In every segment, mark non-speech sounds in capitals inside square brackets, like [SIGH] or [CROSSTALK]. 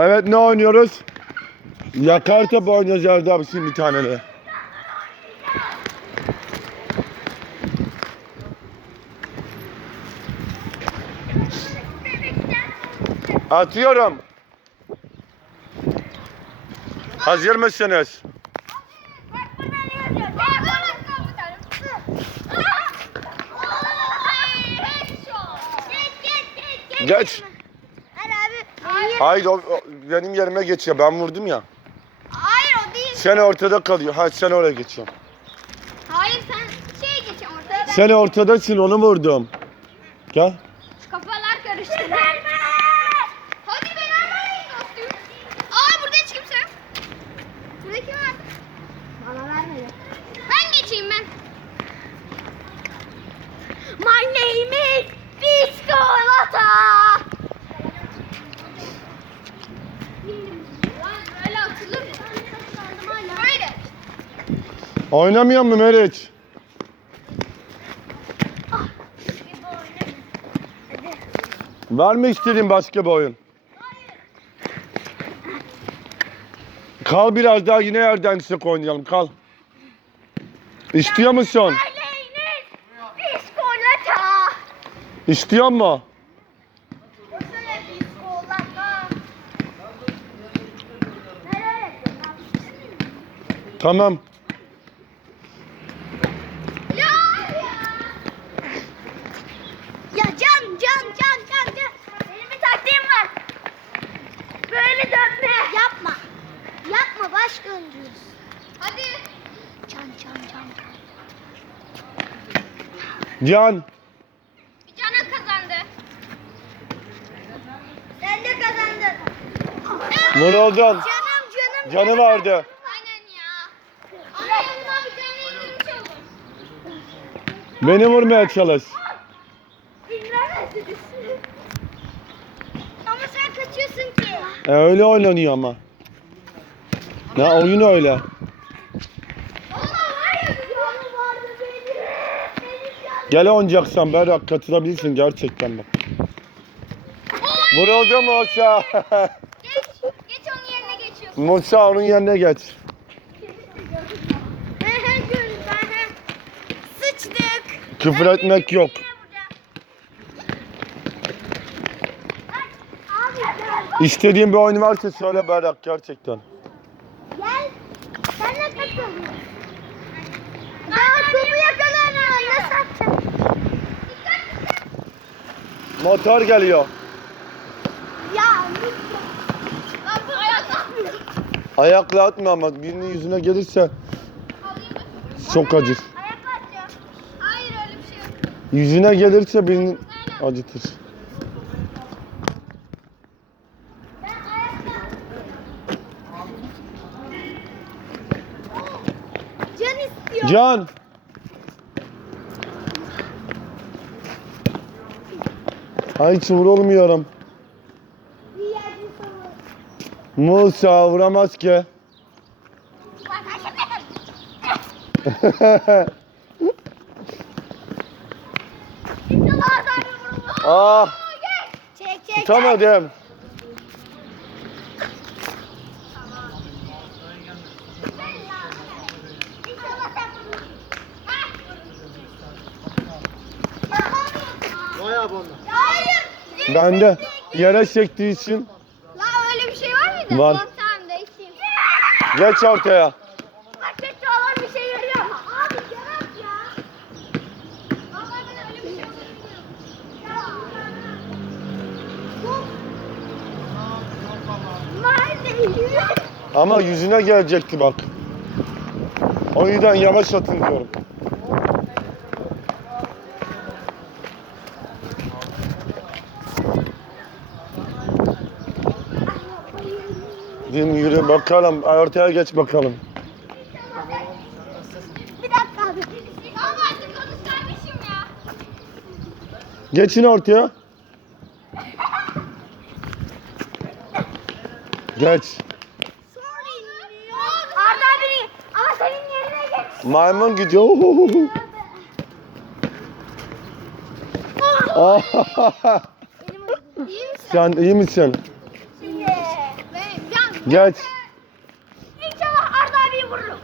Evet ne oynuyoruz? Yakar top oynayacağız abi şimdi bir tane de. Atıyorum. Hazır mısınız? Geç. Hayır. Hayır o, o benim yerime geçiyor. Ben vurdum ya. Hayır o değil. Sen ortada kalıyor. Ha sen oraya geçiyorsun. Hayır sen şeye geç ortaya. Ben... Sen ortadasın onu vurdum. Gel. Kafalar karıştı. Hadi beraber dostum. Aa burada hiç kimse yok. Burada kim var? Bana vermedi. Ben geçeyim ben. My name is Biskolata. Lan öyle atılır mı? Böyle. Oynamıyor mu Meriç? Var mı istediğin başka bir oyun? Kal biraz daha yine yerden sık oynayalım kal. İstiyor musun? İstiyor mu? Tamam. Ya Ya can can can can can. Benim bir taktiğim var. Böyle dönme. Yapma. Yapma baş döndürüyoruz. Hadi. Can can can can. Can. Cana kazandı. Sen de kazandın. Vuruldun. Canım canım. Canı vardı. Aynen ya. Ama yanıma bir tane. Beni vurmaya çalış. Ama sen kaçıyorsun ki. E, öyle oynanıyor ama. Ne oyun öyle. Ama hayır. Canım vardı benim. Benim canım. Gel oynayacaksan Berrak katılabilirsin gerçekten bak. Vuruldu Musa. Geç. Geç onun yerine geçiyorsun. Musa onun yerine geç. Sıçtık. Küfür etmek yok. İstediğin bir oyun varsa söyle Berrak gerçekten. Gel. Sen de katıl. Daha topu yakalayamıyorum. Nasıl atacağım? Motor geliyor. Ya. Ben bu ayaklanmıyorum. Ayakla atma ama birinin yüzüne gelirse çok acır. Ayak atacağım. Hayır öyle bir şey yok. Yüzüne gelirse birinin acıtır. Ben. Can istiyor. Can. Ay yerde savur. Musa vuramaz ki. [LAUGHS] Ah Çek çek çek. tutamadım. İnşallah sen vurursun. Bayağı bomba. Hayır. Ben de yere çektiği için La öyle bir şey var mıydı? Var. Tamam değişeyim. geç ortaya. Markette olan bir şey yarıyor ama. Abi yarak ya. Vallahi ben öyle bir şey bilmiyorum. Ya. Ama yüzüne gelecekti bak. O yüzden yavaş atın diyorum. Değil mi? Yürü bakalım. Ortaya geç bakalım. Bir dakika abi. Tamam artık konuş kardeşim ya. Geçin ortaya. Geç. Arda abi ama senin yerine geç. Maymun gidiyor. [LAUGHS] İyi misin? Sen iyi misin? Şimdi Geç. İnşallah Arda abiyi vururum.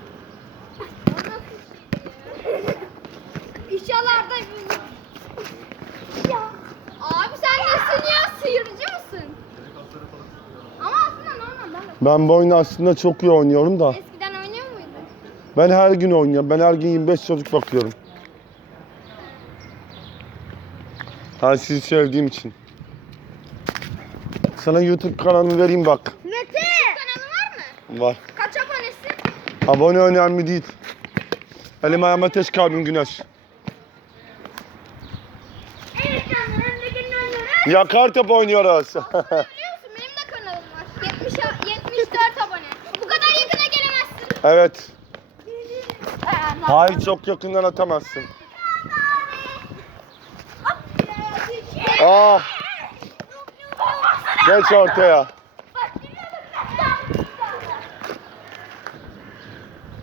İnşallah Arda abiyi vururum. Ya. Abi sen nesin ya? Sıyırıcı mısın? Ama aslında normal. Ben Ben bu oyunu aslında çok iyi oynuyorum da. eskiden oynuyor muydun? Ben her gün oynuyorum. Ben her gün 25 çocuk bakıyorum. Ha sizi sevdiğim için. Sana YouTube kanalımı vereyim bak. Mete. Kanalı var mı? Var. Kaç abonesi? Abone önemli değil. Elim ayağıma ateş kalbim güneş. Evet canım. Öndekinin önüne. Yakar top oynuyoruz. Benim de kanalım var. 70, 74 abone. Bu kadar yakına gelemezsin. evet. Hayır çok yakından atamazsın. Ah. Geç ortaya.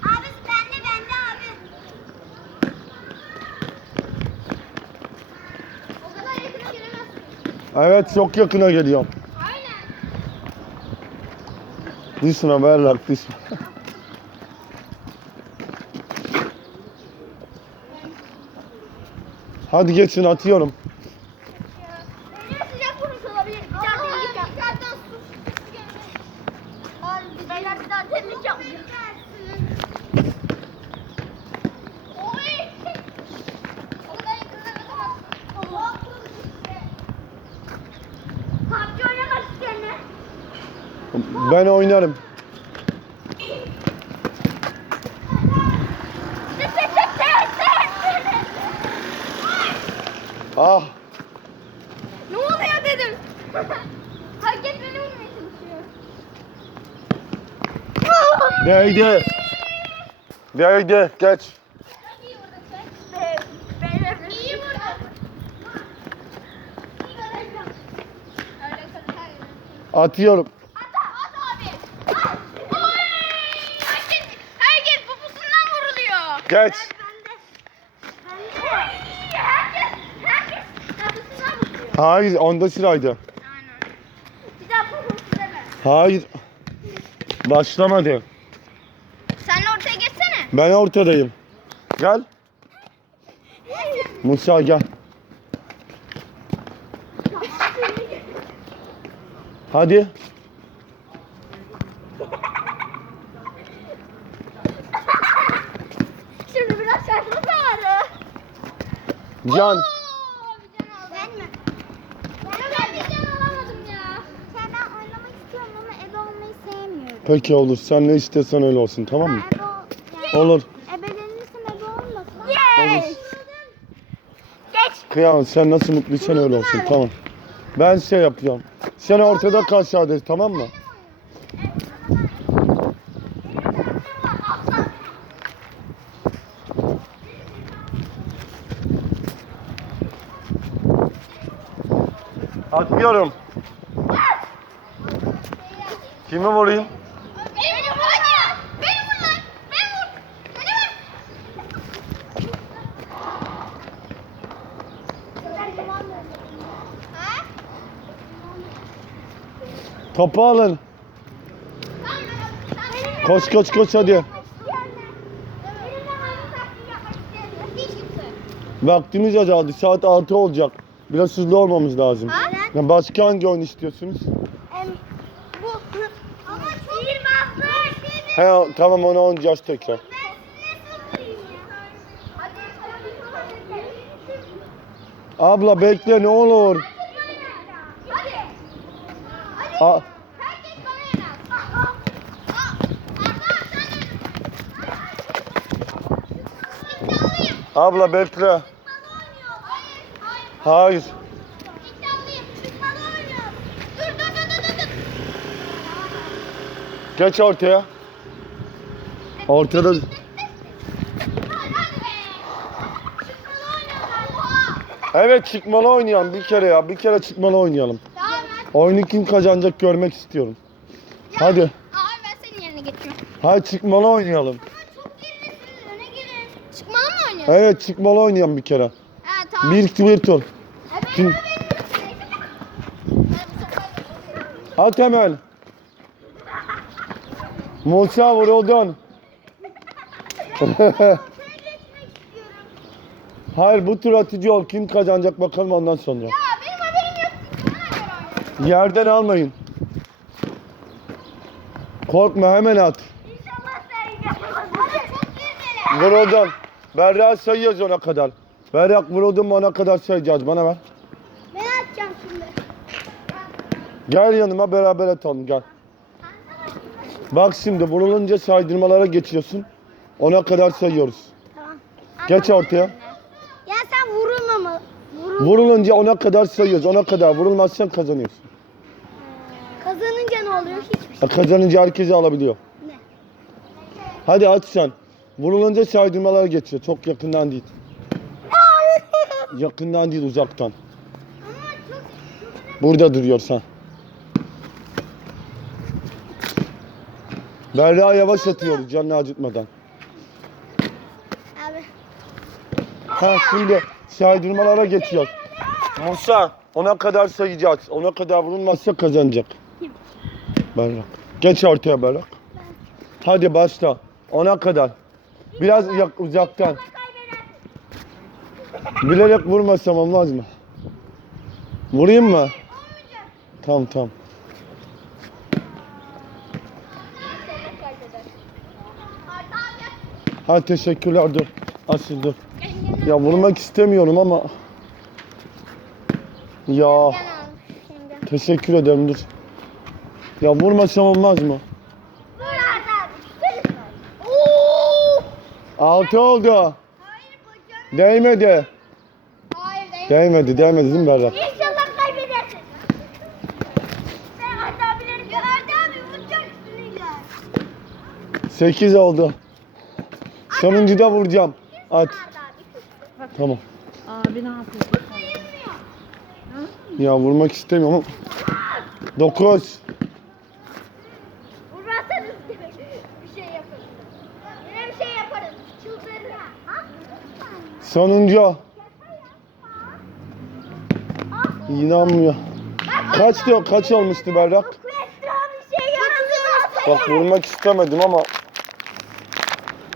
Abi bende bende abi. O kadar yakına gelemezsin. Evet çok yakına geliyorum. Aynen. Düşme Berlak düşme. Hadi geçin atıyorum. Ah. Ne oluyor dedim. Herkes beni vurmaya çalışıyor. Değdi. Değdi. Geç. İyi vurdun sen. Beyler. İyi vurdun. Öyle kadar. Atıyorum. At, at abi. At. Oy! Herkes, herkes poposundan vuruyor. Hayır onda sıraydı. Hayır. Başlamadı. Sen ortaya geçsene. Ben ortadayım. Gel. Musa gel. Hadi. Şimdi biraz şarkılı bağırı. Can. Peki olur. Sen ne istiyorsan öyle olsun tamam mı? Ebe ol... Olur. ebelenirsem ebe olmasın. Olur. Kıyamam sen nasıl mutluysan öyle olsun tamam. Ben şey yapacağım. Sen ortada kal sadece tamam mı? Atıyorum. Kimi vurayım? Beni vur hadi. Beni vur lan. Beni vur. Beni vur. Topu alın. Koş koş koş hadi. Vaktimiz azaldı. Saat 6 olacak. Biraz hızlı olmamız lazım. Ha? Ya başka hangi oyun istiyorsunuz? Bu ama sihirbazlık. He tamam onu oynayacağız tekrar. Abla bekle ne olur. A- abla bekle. Hayır, hayır. Hayır. İddialıyım. Çıkmalı oynuyorum. Dur, dur, dur, dur, dur. Geç ortaya. Ortada. Evet çıkmalı oynayalım bir kere ya. Bir kere çıkmalı oynayalım. Tamam. Oyunu kim kazanacak görmek istiyorum. Hadi. Abi ben senin yerine geçiyorum. Hadi çıkmalı oynayalım. Ama çok gerilisiniz. Öne girin. Çıkmalı mı oynuyorsun? Evet çıkmalı oynayalım bir kere. Ha tamam. Bir bir tur. Evet, sefer- At hemen. Musa vuruldun. [LAUGHS] Hayır bu tur atıcı ol. Kim kazanacak bakalım ondan sonra. Ya benim haberim yok. Yerden almayın. Korkma hemen at. İnşallah sen güzel. Vuruldun. Berra sayıyoruz ona kadar. Berrak vuruldun mu ona kadar sayacağız. Bana ver. Ben atacağım şimdi. Gel yanıma beraber atalım gel. Bak şimdi vurulunca saydırmalara geçiyorsun. Ona kadar sayıyoruz. Tamam. Geç ortaya. Ya sen vurulma mı? Vurul. Vurulunca ona kadar sayıyoruz. Ona kadar vurulmazsan kazanıyorsun. Kazanınca ne oluyor? Hiçbir şey. Kazanınca herkesi alabiliyor. Ne? Hadi at sen. Vurulunca saydırmalara geçiyor. Çok yakından değil. [LAUGHS] Yakından değil uzaktan. Burada duruyorsan. Berra yavaş atıyoruz canını acıtmadan. Abi. Ha şimdi saydırmalara geçiyor. Musa ona kadar sayacağız. Ona kadar vurulmazsa kazanacak. Berrak. Geç ortaya Berrak. Hadi başla. Ona kadar. Biraz yak- uzaktan. Bilerek vurmasam olmaz mı? Vurayım mı? Tamam tamam. Ha teşekkürler dur. Asil dur. Ya vurmak istemiyorum ama. Ya teşekkür ederim dur. Ya vurmasam olmaz mı? Altı oldu. Değmedi. Hayır değil. Değmedi değmedi değil mi Berrak? İnşallah kaybedersin. Sen Arda abileri. Ya Arda abi vuracak üstüne Sekiz oldu. Sonuncuda vuracağım. At. Tamam. Abi ne yapıyor? Ya vurmak istemiyorum ama. Dokuz. Vurmazsanız bir şey yaparız. Yine bir şey yaparız. Çıldırır. Ha? Sonuncu. İnanmıyor. Kaçtı kaç olmuştu Berrak? Şey. Bak vurmak istemedim ama.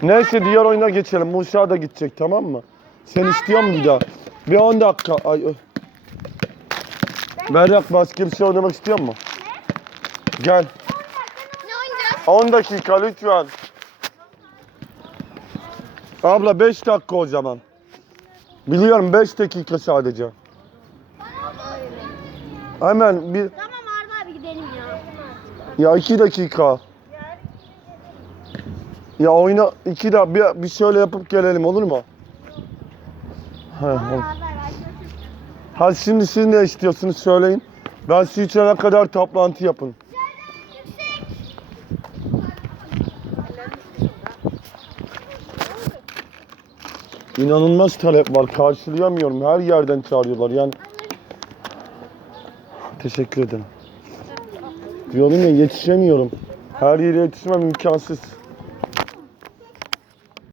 Neyse diğer oyuna geçelim. Musa da gidecek tamam mı? Sen istiyor musun bir daha? Bir 10 dakika. Ay, ö. Berrak basketbol oynamak istiyor musun? Gel. Ne oynayacağız? 10 dakika lütfen. Abla 5 dakika o zaman. Biliyorum 5 dakika sadece. Hemen bir Tamam Arda abi gidelim ya. ya 2 dakika. Ya oyna 2 da bir, bir şöyle yapıp gelelim olur mu? He, he. Hadi şimdi siz ne istiyorsunuz söyleyin. Ben sizi içene kadar toplantı yapın. İnanılmaz talep var. Karşılayamıyorum. Her yerden çağırıyorlar. Yani Teşekkür ederim. Diyorum ya yetişemiyorum. Her yere yetişmem imkansız.